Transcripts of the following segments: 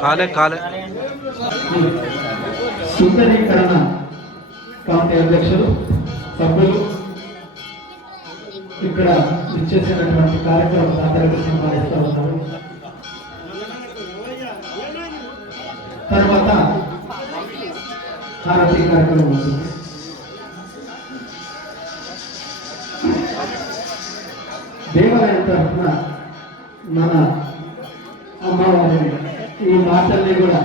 కాలే కాలే సుందరీకరణ కమిటీ అధ్యక్షులు సభ్యులు ఇక్కడ ఇచ్చేసినటువంటి కార్యక్రమం అందరికీ సన్మానిస్తూ ఉన్నారు. తర్వాత హారతి కార్యక్రమం ఉంటుంది. దేవాలయం తరఫున మన అమ్మవారిని ఈ మాటల్ని కూడా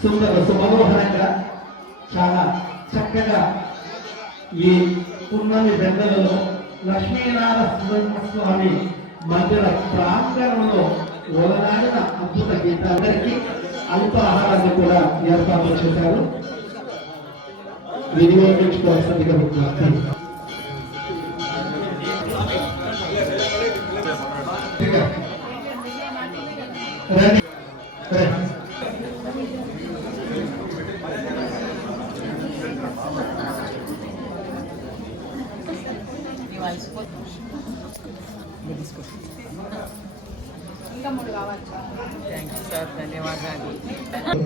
సుమనోహరంగా చాలా చక్కగా ఈ పున్నమి బెందలలో లక్ష్మీనారాయణ స్వామి మందిర ప్రాంగణంలో ఒలనాడిన అద్భుత గీతాలకి అల్పాహారాన్ని కూడా ఏర్పాటు చేశారు. వినియోగించుకోవాల్సిందిగా విజ్ఞప్తి.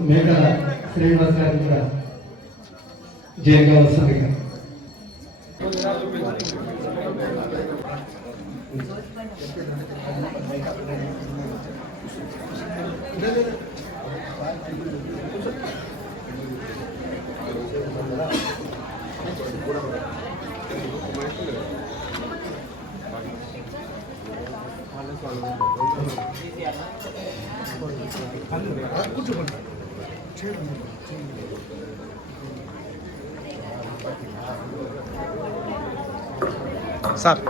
మేఘ శ్రీనివాస్ గారు కూడా జయగవలసిందిగా. సార్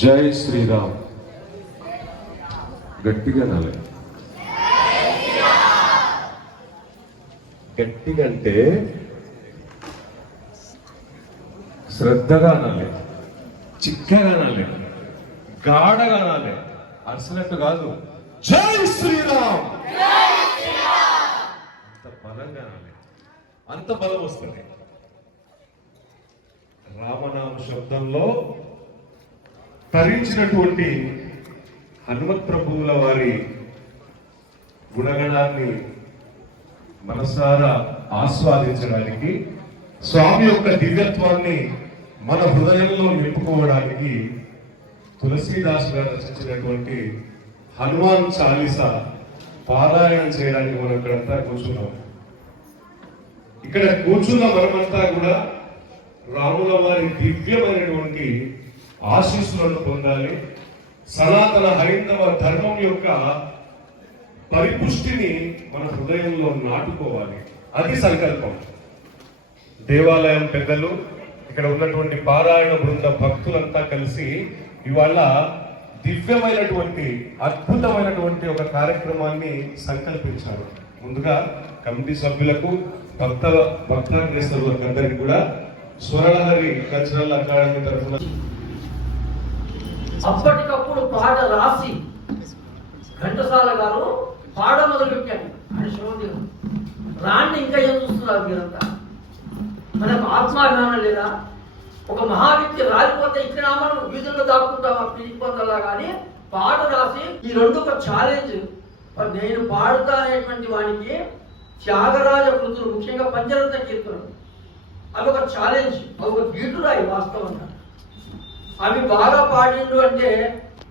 జై శ్రీరామ్. గట్టిగా నాలే. గట్టిగా అంటే శ్రద్ధగా అనాలి, చిక్కగా అనాలి, గాఢగా అనాలి, అరిసినట్టు కాదు. జై శ్రీరామ్ అంత బలంగా అనాలి, అంత బలం వస్తుంది. రామనామ శబ్దంలో తరించినటువంటి హనుమత్ ప్రభువుల వారి గుణగణాన్ని మనసారా ఆస్వాదించడానికి, స్వామి యొక్క దివ్యత్వాన్ని మన హృదయంలో నింపుకోవడానికి తులసీదాస్ గారు రచించినటువంటి హనుమాన్ చాలీసా పారాయణం చేయడానికి మనం ఇక్కడంతా కూర్చున్నాం. ఇక్కడ కూర్చున్న మనమంతా కూడా రాముల వారి దివ్యమైనటువంటి ఆశీస్సులను పొందాలి, సనాతన హైందవ ధర్మం యొక్క పరిపుష్టిని మన హృదయంలో నాటుకోవాలి. అది సంకల్పం. దేవాలయం పెద్దలు, ఇక్కడ ఉన్నటువంటి పారాయణ బృంద భక్తులంతా కలిసి ఇవాళ దివ్యమైనటువంటి అద్భుతమైనటువంటి ఒక కార్యక్రమాన్ని సంకల్పించారు. ముందుగా కమిటీ సభ్యులకు, భక్తాగ్రేసరులకు అందరికీ కూడా స్వరలహరి కల్చరల్ అకాడమీ తరఫున అప్పటికప్పుడు పాట రాసి ఘంటసాల గారు పాట మొదలు పెట్టాడు. అని శివంతి రాండి ఇంకా ఏం చూస్తున్నారు మీరంతా? మనకు ఆత్మాభిమానం లేదా? ఒక మహావ్యక్తి రాలిపోతే ఇక్కడ మనం వీధుల్లో దాక్కుంటామా పిలిపోతలా? కానీ పాట రాసి ఈ రెండు ఒక ఛాలెంజ్. నేను పాడుతా అనేటువంటి వానికి త్యాగరాజ కృతులు, ముఖ్యంగా పంచరత్న కీర్తనలు, అవి ఒక ఛాలెంజ్, అవి ఒక గీటురాయి వాస్తవంగా. అవి బాగా పాడిండు అంటే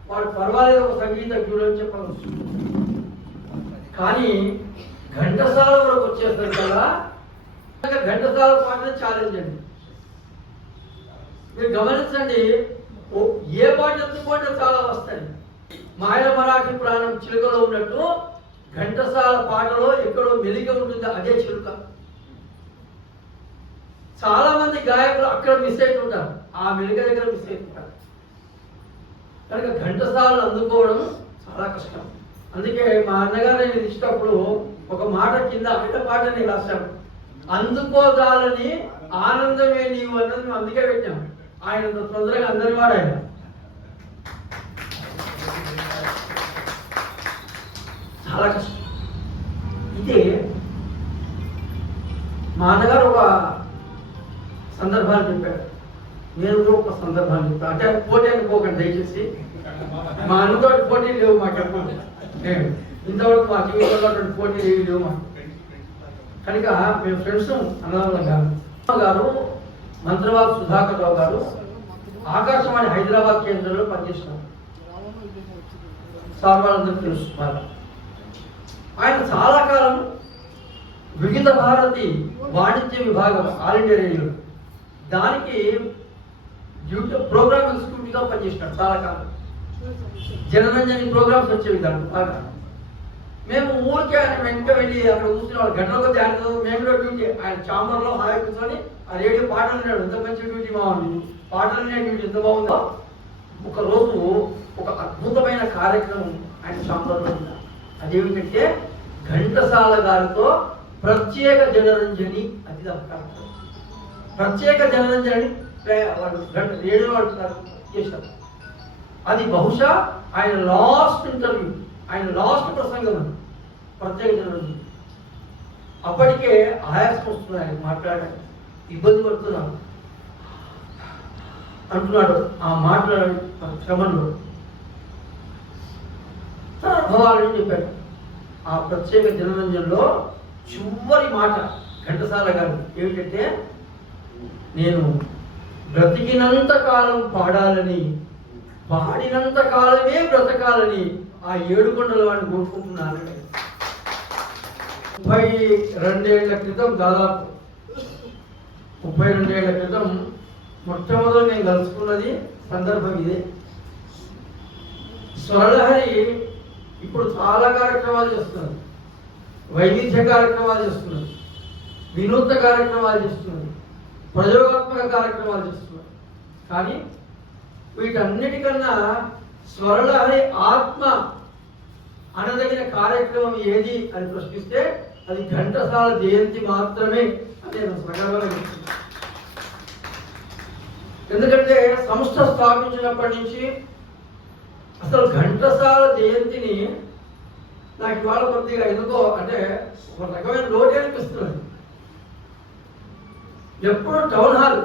వాడు పర్వాలేదు, ఒక సంగీతజ్ఞుడు అని చెప్పవచ్చు. కానీ ఘంటసాల వరకు వచ్చేసరికి కదా ఘంటసాల పాటనే ఛాలెంజ్ అండి. మీరు గమనించండి, ఏ పాట ఎత్తుకుంటే చాలా వస్తాయి. మాయల మరాఠీ ప్రాణం చిలుకలో ఉన్నట్టు ఘంటసాల పాటలో ఎక్కడో మెలిక ఉంటుంది, అదే చిలుక. చాలా మంది గాయకులు అక్కడ మిస్ అవుతుంటారు, ఆ మెలిక దగ్గర మిస్ అవుతుంటారు. కనుక ఘంటసాలను అందుకోవడం చాలా కష్టం. అందుకే మా అన్నగారు నేను ఇచ్చినప్పుడు ఒక మాట కింద అడ్డ పాటని రాశాడు, అందుకోదాలని ఆనందమే నీవు అన్నది మేము అందుకే పెట్టాం. ఆయన తొందరగా అందరి వాడు ఆయన. చాలా కష్టం. ఇదే మా అన్నగారు ఒక సందర్భాన్ని చెప్పాడు, నేను కూడా ఒక సందర్భాన్ని చెప్పాను. అంటే పోటీ అనుకోకండి దయచేసి, మా అన్నతో పోటీ లేవు మాకు. ఇంతవరకు మా జీవితంలో పోటీ ఏవి లేవు మాకు. కనుక మేము ఫ్రెండ్స్ అన్నదమ్ములం గారు మంత్రవాది సుధాకర్ రావు గారు ఆకాశవాణి హైదరాబాద్ కేంద్రంలో పనిచేస్తున్నారు. సార్ వాళ్ళందరికీ తెలుసు. ఆయన చాలా కాలం వివిధ భారతి వాణిజ్య విభాగం ఆల్ ఇండియా రేడియో, దానికి ప్రోగ్రామ్ ఎగ్జిక్యూటివ్గా పనిచేసినాడు చాలా కాలం. జనరంజని ప్రోగ్రామ్స్ వచ్చేవి దాంట్లో బాగా. మేము ఊరికే ఆయన వెంట వెళ్ళి అక్కడ కూర్చుని వాళ్ళు గంటల కొద్ది ఆయన మేము కూడా డ్యూటీ, ఆయన ఛాంబర్లో హాయి కూర్చొని ఆ రేడియో పాటలు విన్నాడు. ఎంత మంచి డ్యూటీ బాగుంది, పాటలు వినే డ్యూటీ ఎంత బాగుందో. ఒకరోజు ఒక అద్భుతమైన కార్యక్రమం ఆయన ఛాంబర్లో ఉన్నారు. అదేమిటంటే ఘంటసాల గారితో ప్రత్యేక జనరంజని, అది కార్యక్రమం. ప్రత్యేక జనరంజని వాళ్ళు రేడియో వాళ్ళు చేశారు. అది బహుశా ఆయన లాస్ట్ ఇంటర్వ్యూ, ఆయన లాస్ట్ ప్రసంగం అని ప్రత్యేక జనరంజని. అప్పటికే ఆయాసం వస్తుంది, ఆయన మాట్లాడాడు, ఇబ్బంది పడుతున్నాడు అంటున్నాడు ఆ మాట్లాడే క్రమంలో. తన అనుభవాలని చెప్పాడు. ఆ ప్రత్యేక జనరంజన్లో చివరి మాట ఘంటసాల గారు ఏమిటంటే, నేను బ్రతికినంత కాలం పాడాలని, పాడినంత కాలమే బ్రతకాలని ఆ ఏడుకొండల వాడిని కోరుకుంటున్నాను. 32 ఏళ్ల క్రితం, దాదాపు 32 ఏళ్ల క్రితం మొట్టమొదటి నేను కలుసుకున్నది సందర్భం ఇదే. స్వరలహరి ఇప్పుడు చాలా కార్యక్రమాలు చేస్తున్నారు, వైవిధ్య కార్యక్రమాలు చేస్తున్నారు, వినూత్న కార్యక్రమాలు చేస్తున్నారు, ప్రయోగాత్మక కార్యక్రమాలు చేస్తున్నారు. కానీ వీటన్నిటికన్నా స్వరలహరి ఆత్మ అనదగిన కార్యక్రమం ఏది అని ప్రశ్నిస్తే అది ఘంటసాల జయంతి మాత్రమే అని నేను సగర్వంగా చెప్తున్నాను. ఎందుకంటే సంస్థ స్థాపించినప్పటి నుంచి అసలు ఘంటసాల జయంతిని నాకు ఇవాళ కొద్దిగా ఎందుకో అంటే ఒక రకమైన లోటే అనిపిస్తున్నది. ఎప్పుడు టౌన్ హాల్,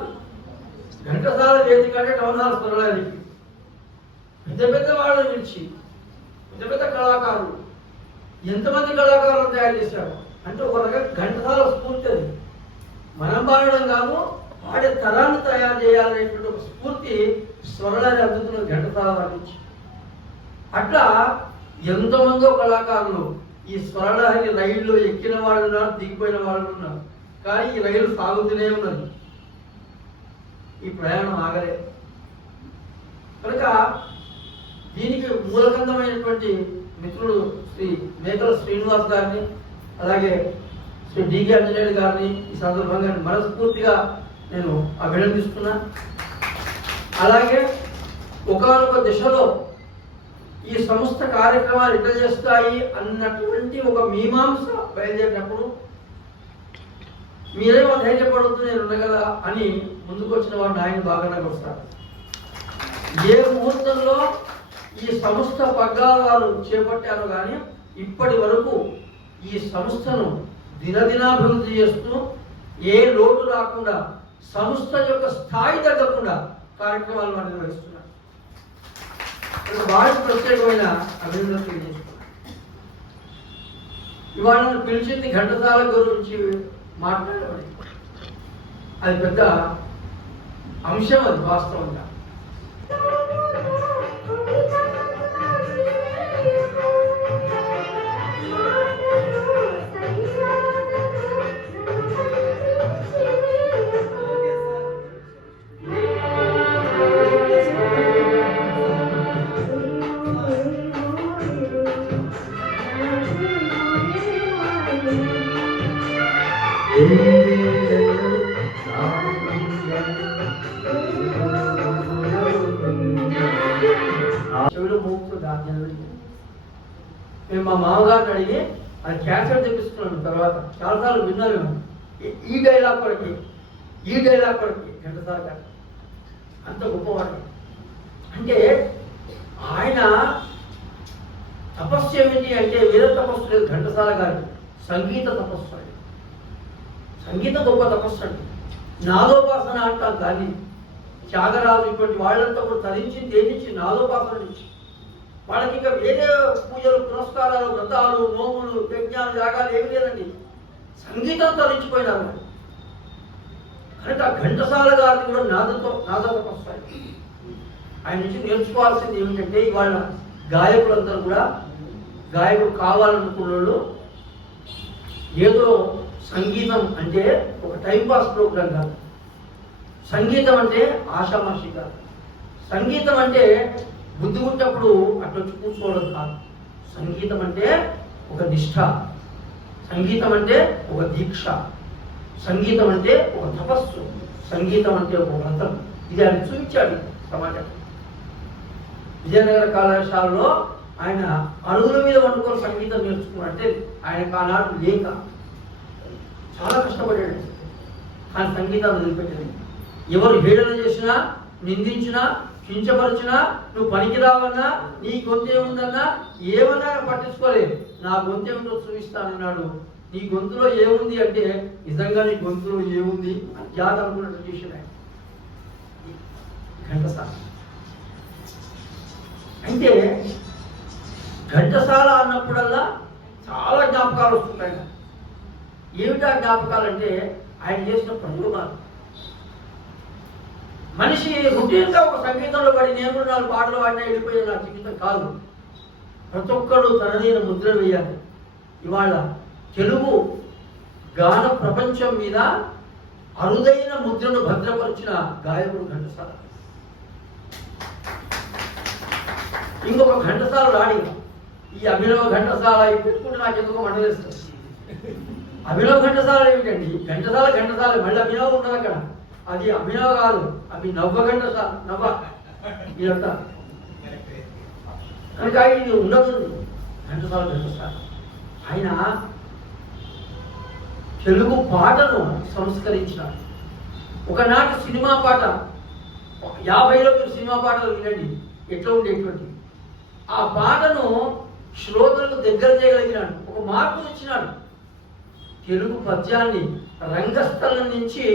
ఘంటసాల జయంతి కంటే టౌన్ హాల్ స్వరలహరికి పెద్ద పెద్ద వాళ్ళని పిలిచి పెద్ద పెద్ద కళాకారులు, ఎంతమంది కళాకారులు తయారు చేశారు అంటే ఒక రకంగా ఘంటసాల స్ఫూర్తి. అది మనం పాడడం కాదు, పాడే తరాన్ని తయారు చేయాలనేటువంటి ఒక స్ఫూర్తి స్వరలహరి అందుతున్న ఘంటసాల నుంచి. అట్లా ఎంతమందో కళాకారులు ఈ స్వరలహరి రైల్లో ఎక్కిన వాళ్ళు ఉన్నారు, దిగిపోయిన వాళ్ళు ఉన్నారు. కానీ ఈ రైలు సాగుతూనే ఉన్నది, ఈ ప్రయాణం ఆగలే. కనుక దీనికి మూలకందమైనటువంటి మిత్రుడు శ్రీ మేకల శ్రీనివాస్ గారిని, అలాగే శ్రీ డికే అంజనేయులు గారిని ఈ సందర్భంగా మనస్ఫూర్తిగా నేను అభినందిస్తున్నా. అలాగే ఒకానొక దిశలో ఈ సంస్థ కార్యక్రమాలు ఎట్లా చేస్తాయి అన్నటువంటి ఒక మీమాంస బయలుదేరినప్పుడు మీరేమో ధైర్యపడుతూ నేను ఉండగల అని ముందుకు వచ్చిన వాడిని ఆయన బాగానే వస్తారు. ఏ ముహూర్తంలో ఈ సంస్థ పగ్గాలు వారు చేపట్టారో కానీ ఇప్పటి వరకు ఈ సంస్థను దినదినాభివృద్ధి చేస్తూ ఏ లోటు రాకుండా సంస్థ యొక్క స్థాయి తగ్గకుండా కార్యక్రమాలు మనం నిర్వహిస్తున్నారు. వారికి ప్రత్యేకమైన అభినందనలు తెలియజేస్తున్నారు. ఇవాళ పిలిచింది ఘంటసాల గురించి మాట్లాడమని. అది పెద్ద అంశం, అది వాస్తవంగా. చెవిలో మూపుతూ ధాన్యాలు మేము మా మామగారిని అడిగి అది క్యాన్సర్ తెప్పిస్తున్నాను. తర్వాత చాలాసార్లు విన్నాను మేము ఈ డైలాగ్ కొరకి ఘంటసాల గారు అంత గొప్పవాడు. అంటే ఆయన తపస్సు ఏమిటి అంటే వీర తపస్సు లేదు ఘంటసాల గారికి, సంగీత తపస్సు అండి. సంగీతం గొప్ప తపస్సు అండి. నాదోపాసన అంటాం కానీ త్యాగరాజు ఇటువంటి వాళ్ళంతా కూడా తరించింది దేనించి నాదోపాసన నుంచి. వాళ్ళకి ఇంకా వేరే పూజలు, పురస్కారాలు, వ్రతాలు, నోములు, యజ్ఞాలు, యాగాలు ఏమి లేదండి. సంగీతం తరించిపోయినారు. కనుక ఘంటసాల గారిని కూడా నాద తపస్సు ఆయన నుంచి నేర్చుకోవాల్సింది ఏమిటంటే ఇవాళ గాయకులందరూ కూడా గాయకుడు కావాలనుకున్న ఏదో సంగీతం అంటే ఒక టైంపాస్ ప్రోగ్రాం కాదు. సంగీతం అంటే ఆషామాషి కాదు. సంగీతం అంటే బుద్ధి ఉన్నప్పుడు అట్లా కూర్చోవడం కాదు. సంగీతం అంటే ఒక నిష్ఠ, సంగీతం అంటే ఒక దీక్ష, సంగీతం అంటే ఒక తపస్సు, సంగీతం అంటే ఒక వ్రతం. ఇది ఆయన చూపించాడు సమాజం. విజయనగర కళాశాలలో ఆయన అరుగుల మీద వండుకొని సంగీతం నేర్చుకున్నట్టే ఆయనకు ఆనాడు లేక చాలా కష్టపడ్డాడు. కానీ సంగీతాన్ని వదిలిపెట్టాడు. ఎవరు హేళన చేసినా, నిందించినా, కించపరిచినా, నువ్వు పనికిరావన్నా, నీ గొంతు ఏముందన్నా ఏమన్నా పట్టించుకోలేదు. నా గొంతు ఏమిటో చూపిస్తానన్నాడు. నీ గొంతులో ఏముంది అంటే నిజంగా నీ గొంతులో ఏముంది జాత అనుకున్నట్టు చేసిన ఘంటసాల. అంటే ఘంటసాల అన్నప్పుడల్లా చాలా జ్ఞాపకాలు వస్తున్నాయి. ఏమిటా జ్ఞాపకాలు అంటే ఆయన చేసిన ప్రయోగాలు. మనిషి రుటీన్గా ఒక సంగీతంలో పడి నేను కూడా 4 పాటలు పాడినా వెళ్ళిపోయే నా జీవితం కాదు. ప్రతి ఒక్కరు తనదైన ముద్ర వేయాలి. ఇవాళ తెలుగు గాన ప్రపంచం మీద అరుదైన ముద్రను భద్రపరిచిన గాయకుడు ఘంటసాల. ఇంకొక ఘంటసాల రాడి ఈ అభినవ ఘంటసాల పెట్టుకుంటే నాకు ఎందుకో మండలిస్తుంది. అభినవ ఘంటసాల ఏమిటండి? ఘంటసాల మళ్ళీ అభినవ ఉండదు అక్కడ. అది అభినవ కాదు, అవి నవ్వ ఘంటసాల, నవ్వ ఇదంతా. కనుక ఇది ఉండదు ఘంటసాల. ఆయన తెలుగు పాటను సంస్కరించినాడు. ఒకనాటి సినిమా పాట 50లో మీరు సినిమా పాటలు వినండి ఎట్లా ఉండేటువంటి. ఆ పాటను శ్రోతలకు దగ్గర చేయగలిగినాడు. ఒక మార్పు ఇచ్చినాడు. తెలుగు పద్యాన్ని రంగస్థలం నుంచి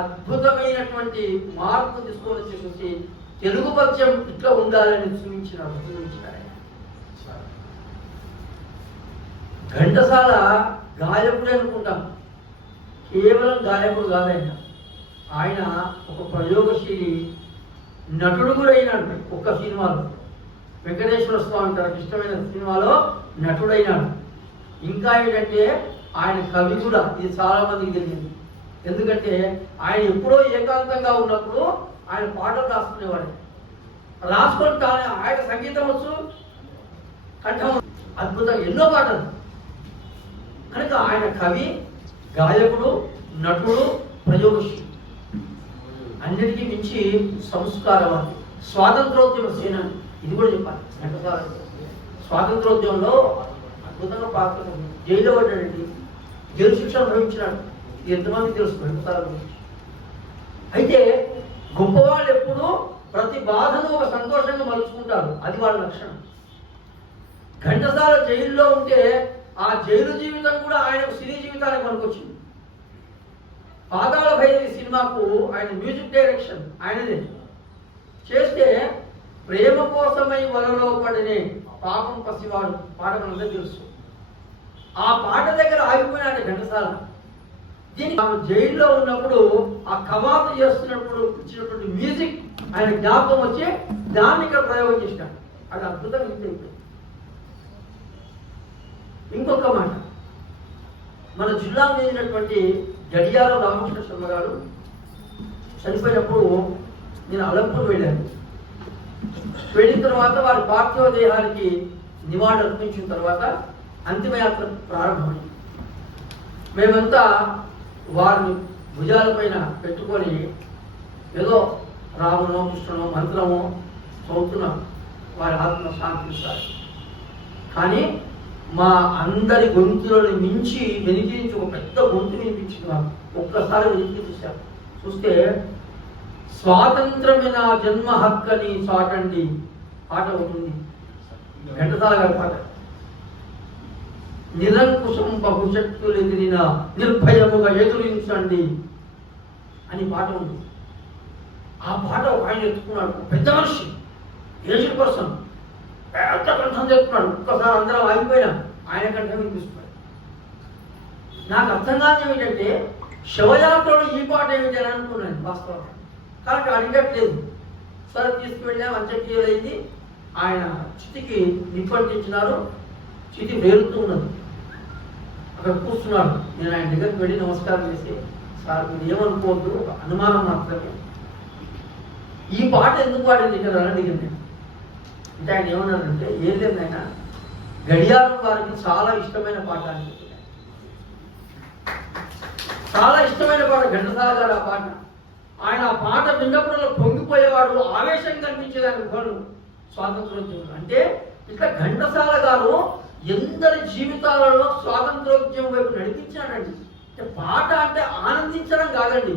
అద్భుతమైనటువంటి మార్పు తీసుకొని వచ్చేసి తెలుగు పద్యం ఇట్లా ఉండాలని చూపించినాడు. ఘంటసాల గాయకుడే అనుకుంటాం, కేవలం గాయకుడు కాదైనా ఆయన ఒక ప్రయోగశీలి నటుడు కూడా అయినాడు. ఒక్క సినిమాలో వెంకటేశ్వర స్వామి తనకు ఇష్టమైన సినిమాలో నటుడైనాడు. ఇంకా ఏంటంటే ఆయన కవి కూడా. ఇది చాలా మందికి తెలియదు. ఎందుకంటే ఆయన ఎప్పుడో ఏకాంతంగా ఉన్నప్పుడు ఆయన పాటలు రాసుకునేవాడు. రాసుకొని ఆయన సంగీతం వచ్చు, కంఠం అద్భుతంగా ఎన్నో పాటలు. కనుక ఆయన కవి, గాయకుడు, నటుడు, ప్రయోగశీలి, అన్నిటికీ మించి సంస్కారవాది, స్వాతంత్రోద్యమ సేనాని. ఇది కూడా చెప్పాలి. ఘంటసాల స్వాతంత్రోద్యమంలో అద్భుతంగా పాత్ర, జైల్లో పడ్డాడండి, జైలు శిక్ష అనుభవించినాడు. ఇది ఎంతమంది తెలుసు ఘంటసాల గురించి. అయితే గొప్పవాళ్ళు ఎప్పుడూ ప్రతి బాధను ఒక సంతోషంగా మలుచుకుంటారు, అది వాళ్ళ లక్షణం. ఘంటసాల జైల్లో ఉంటే ఆ జైలు జీవితం కూడా ఆయన సినీ జీవితానికి పనికొచ్చింది. పాతాళ భైరవి సినిమాకు ఆయన మ్యూజిక్ డైరెక్షన్ ఆయనదే చేస్తే, ప్రేమ కోసమై వలలో పడినే పాపం పసివాడు పాట మనందరూ తెలుసు. ఆ పాట దగ్గర ఆగిపోయినాడు ఘంటసాల. దీనికి ఆమె జైల్లో ఉన్నప్పుడు ఆ కవాతు చేస్తున్నప్పుడు ఇచ్చినటువంటి మ్యూజిక్ ఆయన జ్ఞాపకం వచ్చి దాన్ని ఇక్కడ ప్రయోగం చేసినాడు. అది అద్భుతంగా ఉంటుంది. ఇంకొక మాట, మన జిల్లాకు చెందినటువంటి గడియాల రామకృష్ణ శర్మ గారు చనిపోయినప్పుడు నేను అలంపూర్ వెళ్ళాను. వెళ్ళిన తర్వాత వారి పార్థివ దేహానికి నివాళులు అర్పించిన తర్వాత అంతిమయాత్ర ప్రారంభమైంది. మేమంతా వారిని భుజాలపైన పెట్టుకొని ఏదో రామునో కృష్ణనో మంత్రమో చదువుతున్నాం, వారి ఆత్మ శాంతిస్తారు. కానీ మా అందరి గొంతులను మించి వెనికించి ఒక పెద్ద గొంతు వినిపించింది. మాకు ఒక్కసారి వెనికి చూశారు. చూస్తే స్వాతంత్రమైన జన్మ హక్కని చాటండి పాట ఉంటుంది, ఘంటసాల గారి పాట. నిరంకుశం బహుశక్తులు ఎదిరిన నిర్భయముగా ఎదురించండి అని పాట ఉంది. ఆ పాట ఆయన ఎత్తుకున్నాడు, పెద్ద మనిషి, ఏజ్డ్ పర్సన్, పెద్ద కంఠం చెప్తున్నాడు. ఒక్కసారి అందరం ఆగిపోయినా ఆయన కంఠం వినిపిస్తున్నాడు. నాకు అర్థం కాదు ఏమిటంటే, శవయాత్రలో ఈ పాట ఏమిటి అని అనుకున్నాను వాస్తవం. కాబట్టి అడిగట్లేదు. సరే తీసుకువెళ్ళాం, అంత్యక్రియలైంది. ఆయన చితికి నిప్పంటించినారు. చితి వేరుతూ ఉన్నది. అక్కడ కూర్చున్నాడు. నేను ఆయన దగ్గరికి వెళ్ళి నమస్కారం చేసి, సార్ మీరు ఏమనుకోవద్దు, ఒక అనుమానం మాత్రమే, ఈ పాట ఎందుకు పాడింది కదా అని అడిగింది. అంటే ఆయన ఏమన్నారంటే, ఏం లేదు ఆయన, గడియారం వారికి చాలా ఇష్టమైన పాట అని చెప్పారు. చాలా ఇష్టమైన పాట ఘంటసాల గారు ఆ పాట. ఆయన ఆ పాట విన్నప్పుడు పొంగిపోయేవాడు, ఆవేశం కనిపించేదాన్ని ఒకడు స్వాతంత్రోద్యమం. అంటే ఇట్లా ఘంటసాల గారు ఎందరి జీవితాలలో స్వాతంత్రోద్యమం వైపు నడిపించాడండి. అంటే పాట అంటే ఆనందించడం కాదండి,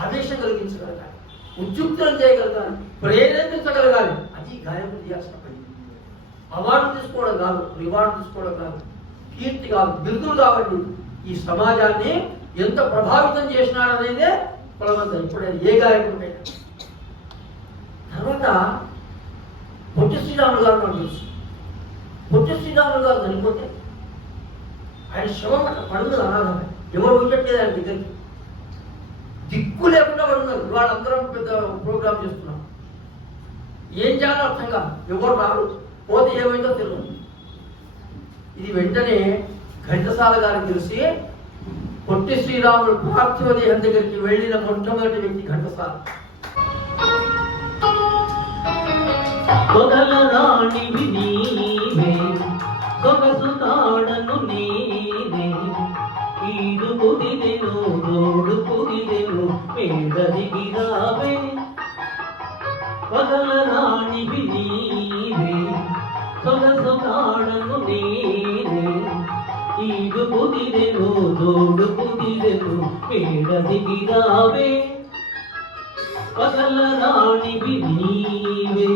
ఆవేశం కలిగించగలగాలి, ఉద్యుక్తులను చేయగలగాలి, ప్రేరేపించగలగాలి. అది గాయకుడు చేయాల్సిన పని. అవార్డు తీసుకోవడం కాదు, రివార్డు తీసుకోవడం కాదు, కీర్తి కాదు, బిరుదులు కావండి. ఈ సమాజాన్ని ఎంత ప్రభావితం చేసినాడనేదే కొలవంతం. ఇప్పుడు ఏ గాయకుడు. తర్వాత పొట్టి శ్రీరాములు గారు నాకు తెలుసు. పొట్టి శ్రీరాములు గారు చనిపోతే ఆయన శవం పడుతుంది అనాథమే, ఎవరు ఉండట్లేదు ఆయన దగ్గరికి, దిక్కు లేకుండా పడుతున్నారు. వాళ్ళందరం పెద్ద ప్రోగ్రామ్ చేస్తున్నాం, ఏం చేయాలో అర్థం కాదు, ఎవరు రారు, పోతే ఏమైందో తెలియదు. ఇది వెంటనే ఘంటసాల గారికి తెలిసి పొట్టి శ్రీరాములు పార్థివ దేహం దగ్గరికి వెళ్ళిన మొట్టమొదటి వ్యక్తి ఘంటసాల. కొదలరాణివి నీవే, సొగసు తాడను నీవే, ఈడు కుదిరెను రోడు కుదిరెను మేడ దిగిరావే. కొదలరాణివి నీవే, సొగసు తాడను నీవే, ఈడు కుదిరెను రోడు కుదిరెను మేడ దిగిరావే. కొదలరాణివి నీవే.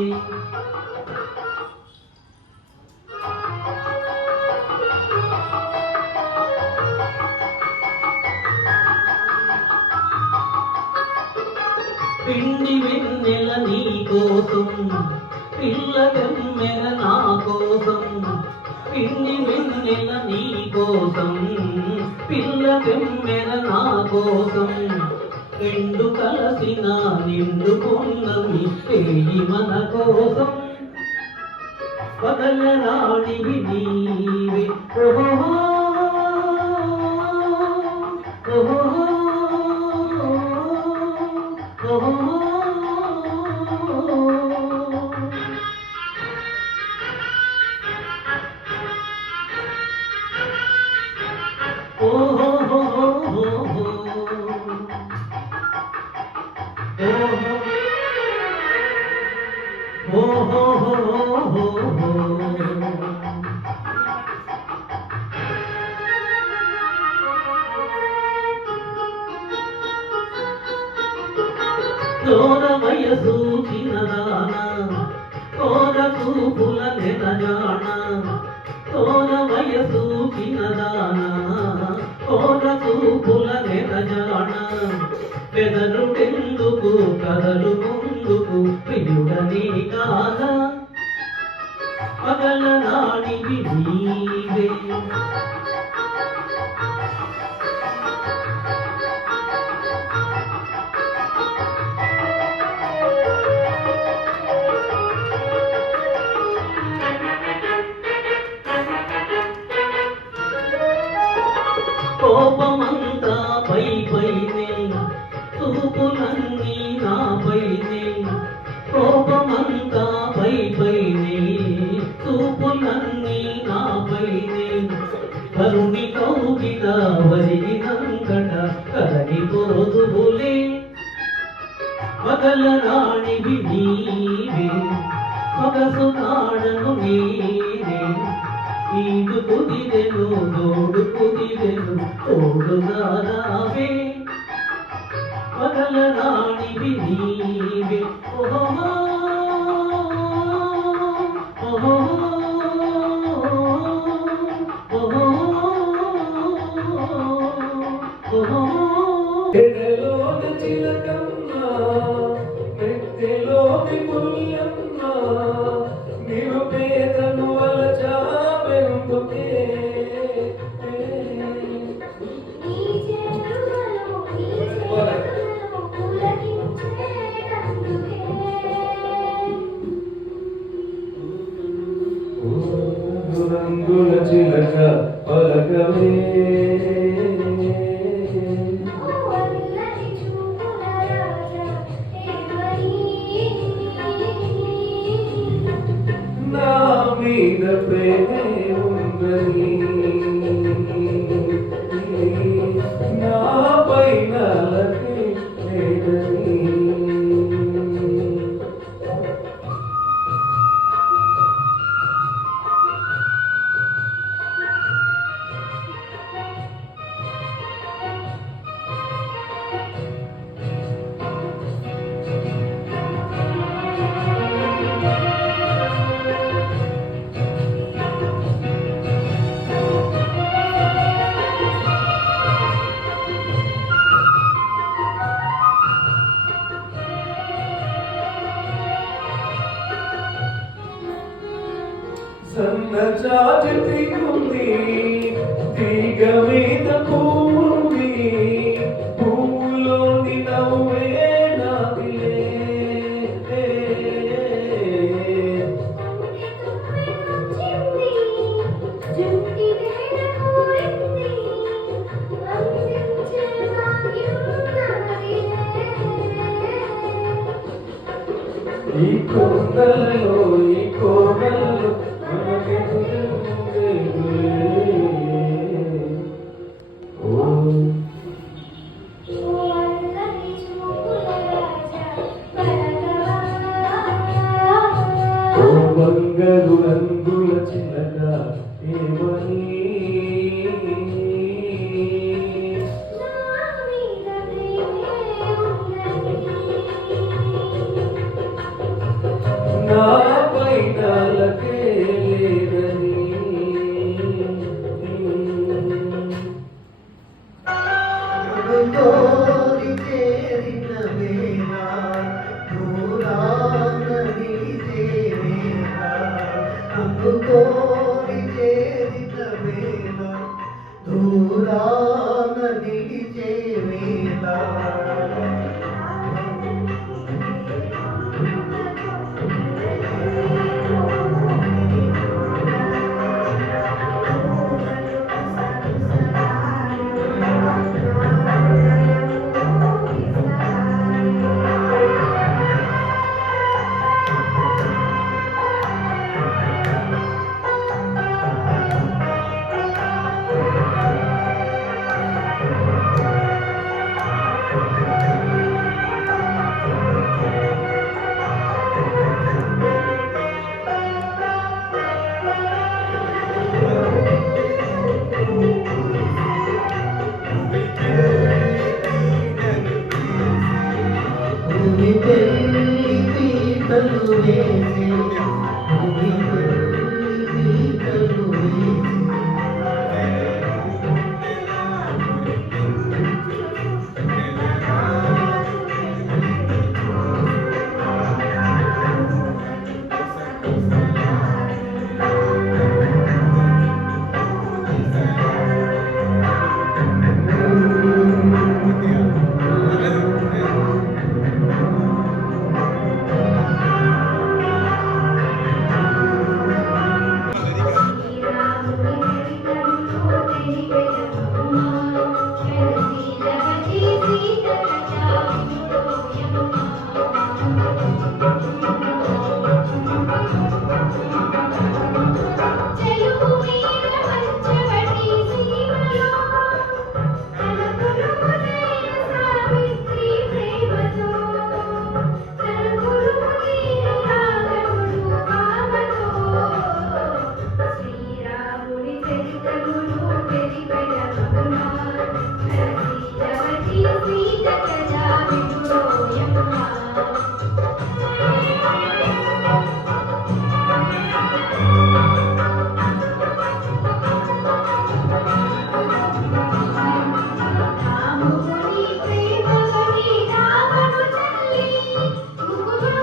పిండి వెన్నెల నీ కోసం, పిల్ల వెన్నెల నా కోసం, పిండి వెన్నెల నీ కోసం, పిల్ల వెన్నెల నా కోసం, రెండు కలసిన నిండు పొన్నమి పేయి మన కోసం. పగలరాణివి నీవే, ఓహో ఓహో ఓహో. ఓహో తోర వయసు చిన్నదాన తోర చూపుల నెలజాన తోర వయసు చిన్నదాన తోర చూపుల నెలజాన పెదరుటెందుకు కదలు ముందుకు ప్రియుడని కాన పగల రాణివి నీవే కోపమంతా పైనే చూపులన్నీ నాపైనే కోపమంతా పైనే చూపులన్నీ నాపైనే కరుణి కౌగిట వరిగినంకట కరగిపోదులే పగల రాణివి నీవే సొగసు నాడను నేనే ఈడు కుదిరెను దోడు కుదిరెను తోడుగా రావే పగల రాణివి నీవే ఓహో ఓహో ఓహో ఓహో ఎడలోని చిలకమ్మ మెత్తెలోని పుల్లమ్మ నిరుపేదను వలచావెందుకే రంగుల చిలక పలకవే నా మీద ప్రేమే ఉందని నా పైన లేదని సన్నజాజి తీగుంది తీగ మీద పువ్వుంది పువ్వులోని నవ్వే నాదిలే ఈ కొండలలో ఈ కోడలలో బంగారు రంగుల చిలక ఏమని నా పైన లేదని కోరి చేరిన వేళ దూరాన నీ చేరేలా అందుకో